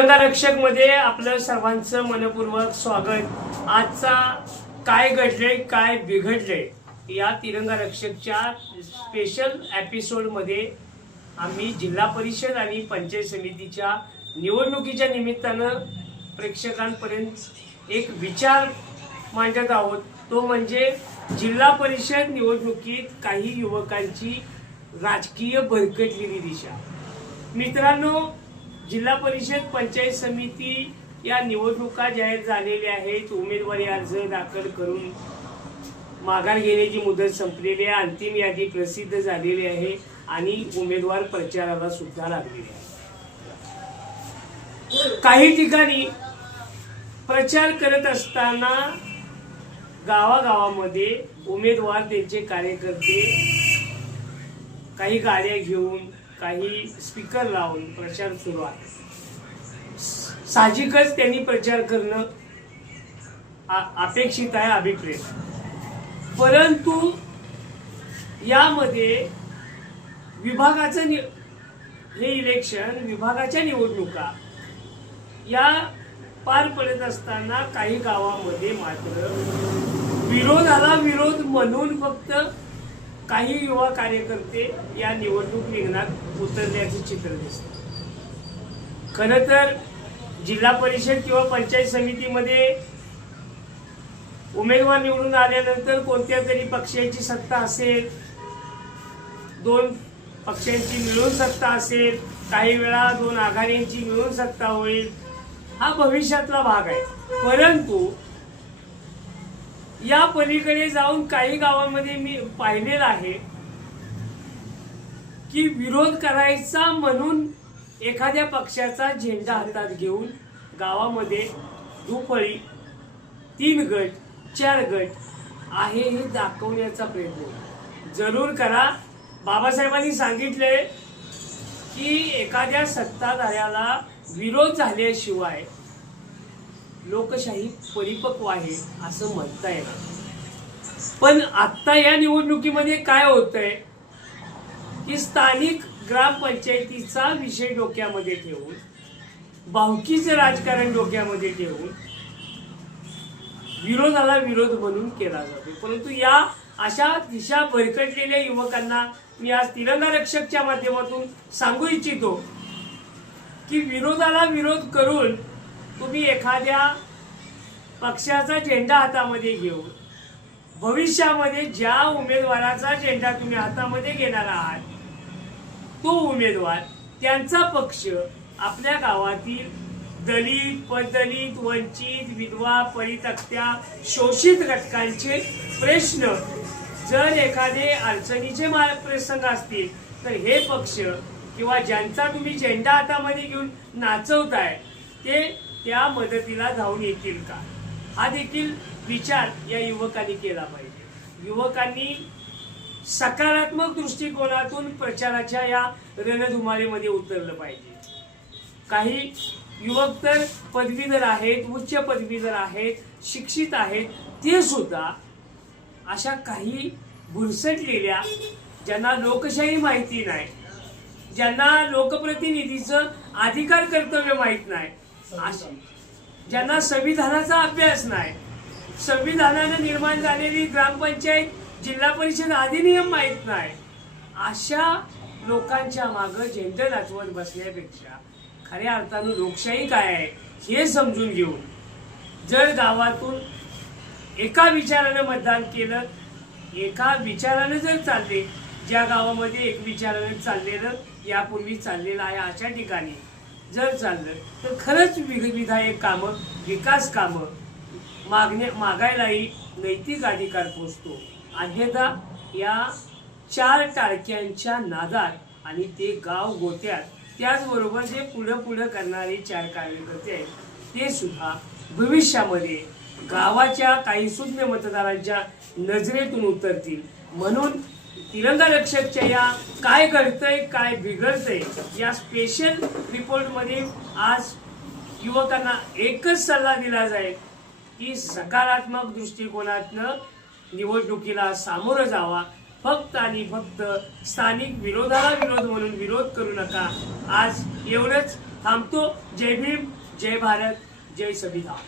तिरंगा रक्षक मध्ये आपलं सर्वांचं मनपूर्वक स्वागत। आजचा काय घडले काय बिघडले या तिरंगा रक्षकच्या स्पेशल एपिसोड मध्ये आम्ही जिल्हा परिषद आणि पंचायत समितीच्या निवडणुकीच्या निमित्तानं प्रेक्षकांपर्यंत एक विचार मांडत आहोत। तो म्हणजे जिल्हा परिषद निवडणुकीत काही युवकांची राजकीय भरकटलेली दिशा। मित्रांनो, जिल्हा परिषद पंचायत समिती या निवडणुका जाहीर झालेल्या आहेत। उमेदवारी अर्ज दाखल करून माघार घेण्याची मुदत संपलेली आहे। अंतिम यादी प्रसिद्ध झालेली आहे आणि उमेदवार प्रचाराला सुद्धा लागलेले आहे। काही ठिकाणी प्रचार करत असताना गावागावामध्ये उमेदवार त्यांचे कार्यकर्ते काही गाड्या घेऊन काही स्पीकर लावून प्रचार सुरू आहे। साहजिकच त्यांनी प्रचार करणं अपेक्षित आहे, अभिप्रेत। परंतु यामध्ये विभागाचं हे इलेक्शन, विभागाच्या निवडणुका या पार पडत असताना काही गावामध्ये मात्र विरोधाला विरोध म्हणून फक्त काही युवा कार्यकर्ते या निवडणूक रिंगणात उतरल्याचे चित्र दिसते। खरं तर जिल्हा परिषद किंवा पंचायत समितीमध्ये उमेदवार निवडून आल्यानंतर कोणत्या तरी पक्षाची सत्ता असेल, दोन पक्षांची मिळून सत्ता असेल, काही वेळा दोन आघाड्यांची मिळून सत्ता होईल, हा भविष्यातला भाग आहे। परंतु या पलीकडे जाऊन काही गावांमध्ये मी पाहिलेलं आहे की विरोध करायचा म्हणून एखाद्या पक्षाचा झेंडा हातात घेऊन गावामध्ये दुफळी 3 गट 4 गट आहे हे दाखवण्याचा प्रयत्न जरूर करा। बाबासाहेबांनी सांगितले की एखाद्या सत्ताधाऱ्याला विरोध झाल्याशिवाय लोकशाही परिपक्व आहे असं म्हणता येणार। पण आता या निवडणुकीमध्ये काय होतंय की स्थानिक ग्रामपंचायतीचा विषय डोक्यामध्ये ठेवून, भावकीचं राजकारण डोक्यामध्ये ठेवून विरोधाला विरोध म्हणून केला जातो। परंतु या अशा दिशा भरकटलेल्या युवकांना मी आज तिरंगा रक्षकच्या माध्यमातून सांगू इच्छितो की विरोधाला विरोध करून तुम्ही एखाद्या पक्षाचा झेंडा हातामध्ये घेऊन भविष्यामध्ये ज्या उमेदवाराचा झेंडा तुम्ही हातामध्ये घेणार आहात तो उमेदवार, त्यांचा पक्ष आपल्या गावातील दलित, पददलित, वंचित, विधवा, परित्यक्त्या, शोषित घटकांचे प्रश्न जर एखादे अडचणीचे प्रसंग असतील तर हे पक्ष किंवा ज्यांचा तुम्ही झेंडा हातामध्ये घेऊन नाचवताय ते त्या मदतीला धावून येतील का, हा देखील विचार या युवकांनी केला पाहिजे। युवकांनी सकारात्मक दृष्टिकोनातून प्रचाराच्या या रणधुमाळीमध्ये उतरलं पाहिजे। काही युवक तर पदवीधर आहेत, उच्च पदवीधर आहेत, शिक्षित आहेत, ते सुद्धा अशा काही भुरसटलेल्या, ज्यांना लोकशाही माहिती नाही, ज्यांना लोकप्रतिनिधीचं अधिकार कर्तव्य माहित नाही, ज्यांना संविधानाचा अभ्यास नाही, संविधानाने निर्माण झालेली ग्रामपंचायत, जिल्हा परिषद अधिनियम माहित नाही, अशा लोकांच्या मागे झेंडा नाचवत बसण्यापेक्षा खऱ्या अर्थानं लोकशाही काय आहे हे समजून घेऊन जर गावातून एका विचाराने मतदान केलं, एका विचाराने जर चालले, ज्या गावामध्ये एक विचाराने चाललेलं यापूर्वी चाललेलं आहे अशा ठिकाणी जर चाललं तर खरंच विधायक कामं, विकास कामं मागायलाही नैतिक अधिकार पोचतो। अन्यथा या 4 टाळक्यांच्या नादात आणि ते गाव गोत्यात, त्याचबरोबर जे पुढं करणारे 4 कार्यकर्ते आहेत ते सुद्धा भविष्यामध्ये गावाच्या काही सुज्ञ मतदारांच्या नजरेतून उतरतील। म्हणून तिरंगा रक्षकच्या या काय घडतंय काय बिघडतंय या स्पेशल रिपोर्टमध्ये आज युवकांना एकच सल्ला दिला जाईल की सकारात्मक दृष्टिकोनातनं निवडणुकीला सामोरं जावा। फक्त आणि फक्त स्थानिक विरोधाला विरोध म्हणून विरोध करू नका। आज एवढंच थांबतो. जय भीम, जय भारत, जय संविधान.